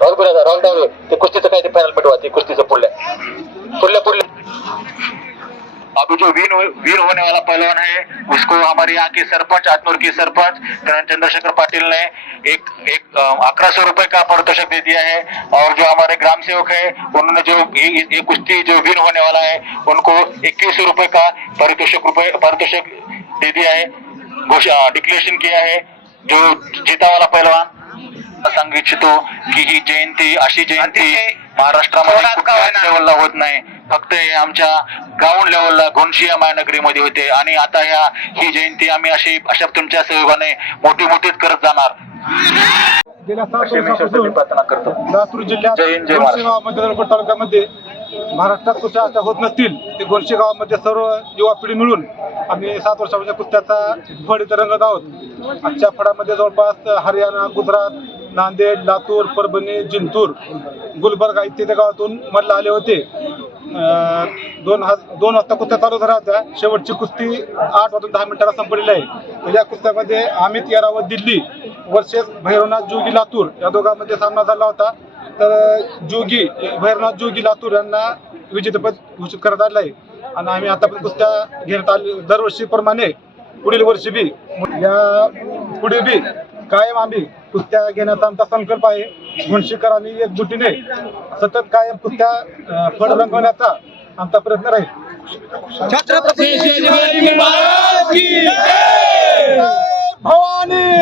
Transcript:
Wrong down ते कुस्तीचं काय ते पॅनल मिटवा ते कुस्तीचं पुढल्या. पुढल्या पुढल्या. अभी जो विन हो- विन होने वाला पहलवान है उसको हमारे यहाँ के सरपंच आत्मूर की सरपंच चंद्रशेखर पाटिल ने एक एक अठारह सौ रुपए का पारितोषिक दे दिया है। और जो हमारे ग्राम सेवक है उन्होंने जो ये, ये कुश्ती जो विन होने वाला है उनको इक्कीस सौ रुपए का पारितोषिक रुपए पारितोषिक दे दिया है घोषणा डिक्लेरेशन किया है जो जीता वाला पहलवान। सांगू इच्छितो की ही जयंती अशी जयंती महाराष्ट्रामध्ये कुठल्याच लेवलला होत नाही. फक्त हे आमच्या ग्राउंड लेवलला घोणशिया मायानगरीमध्ये होते. आणि आता ह्या ही जयंती आम्ही अशी अशा तुमच्या सहयोगाने मोठी मोठीच करत जाणार. गेल्या सात वर्षापासून लातूर जिल्ह्यात जय हिंद, जय गोरशी महाराष्ट्र. गावामध्ये नरगड तालुक्यामध्ये महाराष्ट्रात कुस्त्या आता होत नसतील ते गोरशे गावामध्ये सर्व युवा पिढी मिळून आम्ही सात वर्षापर्यंत कुस्त्याचा फड इथं रंगत आहोत. आजच्या फडामध्ये जवळपास हरियाणा गुजरात नांदेड लातूर परभणी जिंतूर गुलबर्गा इत्यादी गावातून मल्ल आले होते. दोन हजार दोन वाजता कुस्त्या चालू झाल्या होत्या. शेवटची कुस्ती आठ वाजून दहा मिनिटाला संपलेली आहे. या कुस्त्यामध्ये अमित यारावत दिल्ली वर्षेस भैरवनाथ जोगी लातूर या दोघांमध्ये सामना झाला होता. तर जोगी भैरवनाथ जोगी लातूर यांना विजेतेपद घोषित करण्यात आलं आहे. आणि आम्ही आता पण कुस्त्या घेण्यात आले दरवर्षीप्रमाणे पुढील वर्षी बी या पुढे बी कायम आम्ही कुस्त्या घेण्याचा आमचा संकल्प आहे. गुणशीकर आणि एकजुटीने सतत कायम कुस्त्या फळ रंगवण्याचा आमचा प्रयत्न राहील. छत्रपती शिवाजी महाराज की भवानी!